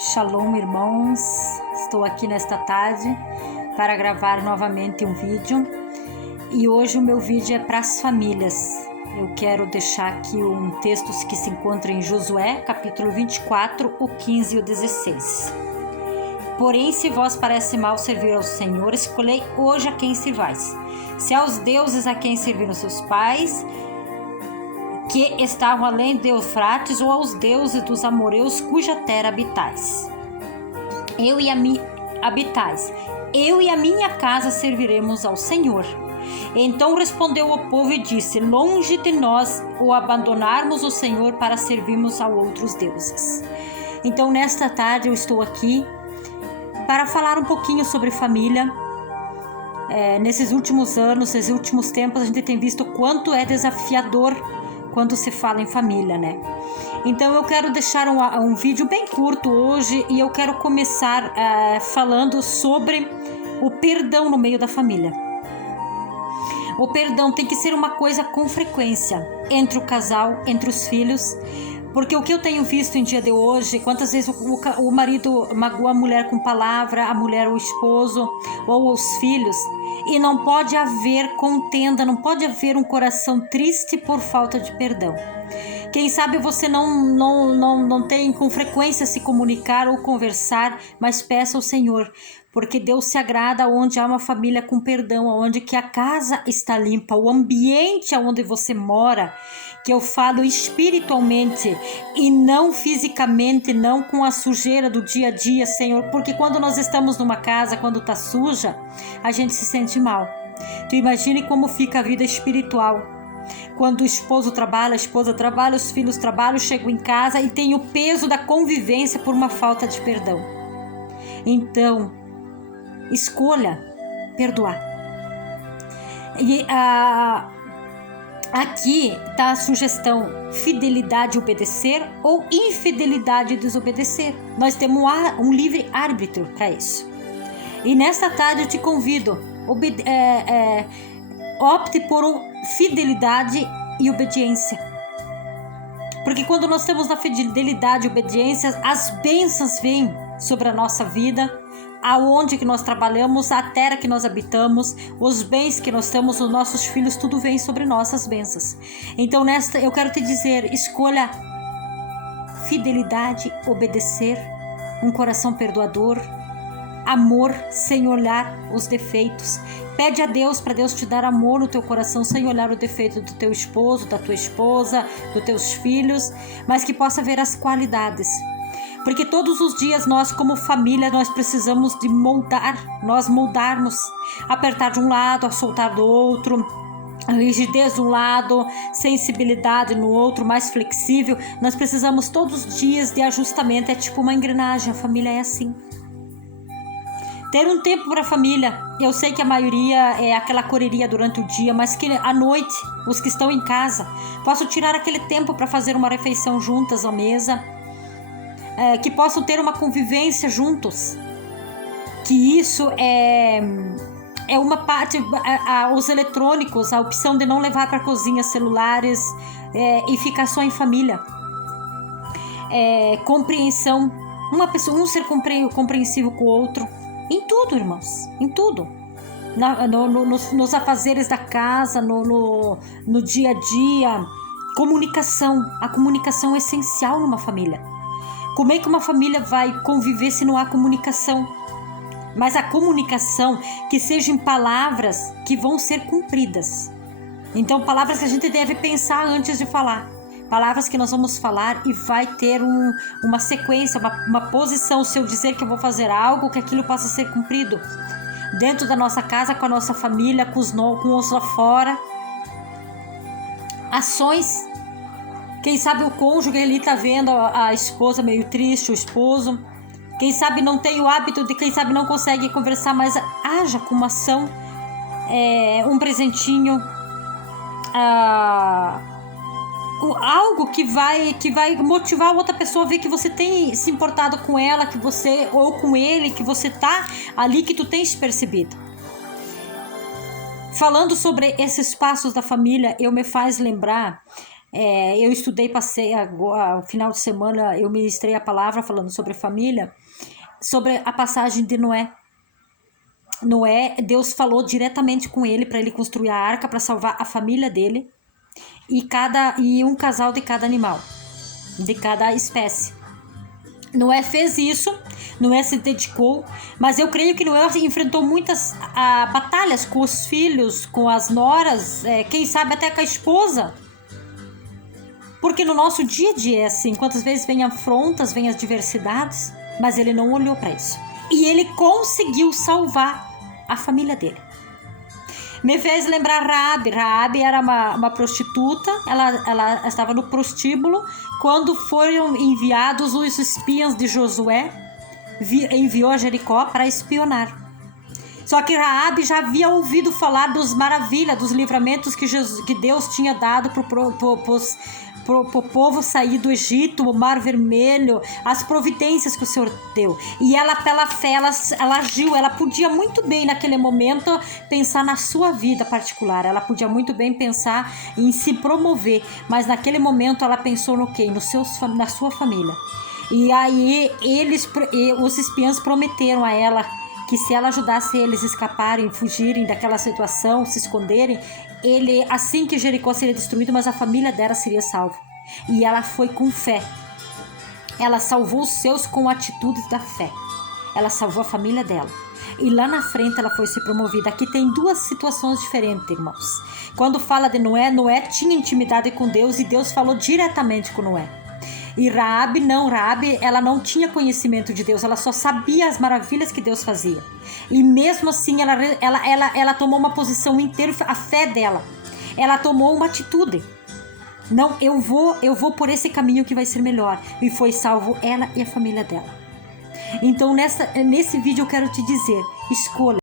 Shalom, irmãos, estou aqui nesta tarde para gravar novamente um vídeo e hoje o meu vídeo é para as famílias. Eu quero deixar aqui um texto que se encontra em Josué, capítulo 24, o 15 e o 16. Porém, se vós parece mal servir ao Senhor, escolhei hoje a quem servais. Se aos deuses a quem serviram seus pais, que estavam além do Eufrates, ou aos deuses dos amoreus cuja terra habitais. Eu e a minha casa serviremos ao Senhor. Então respondeu o povo e disse: longe de nós o abandonarmos o Senhor para servirmos a outros deuses. Então nesta tarde eu estou aqui para falar um pouquinho sobre família. Nesses últimos anos, nesses últimos tempos, a gente tem visto o quanto é desafiador quando se fala em família, né? Então eu quero deixar um vídeo bem curto hoje e eu quero começar falando sobre o perdão no meio da família. O perdão tem que ser uma coisa com frequência entre o casal, entre os filhos, porque o que eu tenho visto em dia de hoje, quantas vezes o marido magoa a mulher com palavra, a mulher o esposo ou os filhos, e não pode haver contenda, não pode haver um coração triste por falta de perdão. Quem sabe você não tem com frequência se comunicar ou conversar, mas peça ao Senhor, porque Deus se agrada onde há uma família com perdão, onde que a casa está limpa, o ambiente onde você mora, que eu falo espiritualmente e não fisicamente, não com a sujeira do dia a dia, Senhor, porque quando nós estamos numa casa, quando está suja, a gente se sente mal. Tu imagine como fica a vida espiritual. Quando o esposo trabalha, a esposa trabalha, os filhos trabalham, chegam em casa e tem o peso da convivência por uma falta de perdão. Então, escolha perdoar. E aqui está a sugestão: fidelidade obedecer ou infidelidade desobedecer. Nós temos um livre árbitro para isso. E nesta tarde eu te convido, opte por fidelidade e obediência. Porque quando nós temos na fidelidade e obediência, as bênçãos vêm sobre a nossa vida, aonde que nós trabalhamos, a terra que nós habitamos, os bens que nós temos, os nossos filhos, tudo vem sobre nossas bênçãos. Então nesta eu quero te dizer, escolha fidelidade, obedecer, um coração perdoador, amor sem olhar os defeitos. Pede a Deus para Deus te dar amor no teu coração sem olhar o defeito do teu esposo, da tua esposa, dos teus filhos, mas que possa ver as qualidades. Porque todos os dias nós como família nós precisamos de moldarmos, apertar de um lado, soltar do outro, rigidez de um lado, sensibilidade no outro, mais flexível. Nós precisamos todos os dias de ajustamento, é tipo uma engrenagem, a família é assim. Ter um tempo para a família. Eu sei que a maioria é aquela correria durante o dia, mas que à noite, os que estão em casa, possam tirar aquele tempo para fazer uma refeição juntas à mesa, que possam ter uma convivência juntos. Que isso é uma parte, os eletrônicos, a opção de não levar para a cozinha celulares e ficar só em família. Compreensão, um ser compreensivo com o outro. Em tudo, irmãos, em tudo. Nos afazeres da casa, no dia a dia. Comunicação. A comunicação é essencial numa família. Como é que uma família vai conviver se não há comunicação? Mas a comunicação que sejam palavras que vão ser cumpridas. Então, palavras que a gente deve pensar antes de falar. Palavras que nós vamos falar e vai ter uma sequência, uma posição. Se eu dizer que eu vou fazer algo, que aquilo possa ser cumprido. Dentro da nossa casa, com a nossa família, com os lá fora. Ações. Quem sabe o cônjuge ali está vendo a esposa meio triste, o esposo. Quem sabe não tem o hábito de, quem sabe não consegue conversar, mas haja com uma ação, um presentinho, algo que vai motivar a outra pessoa a ver que você tem se importado com ela, que você, ou com ele, que você tá ali, que tu tens percebido. Falando sobre esses passos da família, eu me faz lembrar Eu estudei, passei o final de semana, eu ministrei a palavra falando sobre família, sobre a passagem de Noé. Noé, Deus falou diretamente com ele para ele construir a arca para salvar a família dele e um casal de cada animal, de cada espécie. Noé fez isso, Noé se dedicou, mas eu creio que Noé enfrentou muitas batalhas com os filhos, com as noras, quem sabe até com a esposa. Porque no nosso dia a dia é assim, quantas vezes vem afrontas, vem as diversidades, mas ele não olhou para isso. E ele conseguiu salvar a família dele. Me fez lembrar Raabe. Raabe era uma prostituta, ela estava no prostíbulo quando foram enviados os espias de Josué, enviou a Jericó para espionar. Só que Raabe já havia ouvido falar dos maravilhas, dos livramentos que Deus tinha dado para o povo sair do Egito, o Mar Vermelho, as providências que o Senhor deu. E ela, pela fé, ela agiu. Ela podia muito bem, naquele momento, pensar na sua vida particular. Ela podia muito bem pensar em se promover. Mas naquele momento, ela pensou no quê? Na sua família. E aí, os espiãs prometeram a ela que se ela ajudasse eles a escaparem, fugirem daquela situação, se esconderem, assim que Jericó seria destruído, mas a família dela seria salva. E ela foi com fé. Ela salvou os seus com atitudes da fé. Ela salvou a família dela. E lá na frente ela foi se promovida. Aqui tem duas situações diferentes, irmãos. Quando fala de Noé, Noé tinha intimidade com Deus e Deus falou diretamente com Noé. E Raabe ela não tinha conhecimento de Deus, ela só sabia as maravilhas que Deus fazia. E mesmo assim ela tomou uma posição inteira, a fé dela. Ela tomou uma atitude. Não, eu vou por esse caminho que vai ser melhor. E foi salvo ela e a família dela. Então nesse vídeo eu quero te dizer, escolha.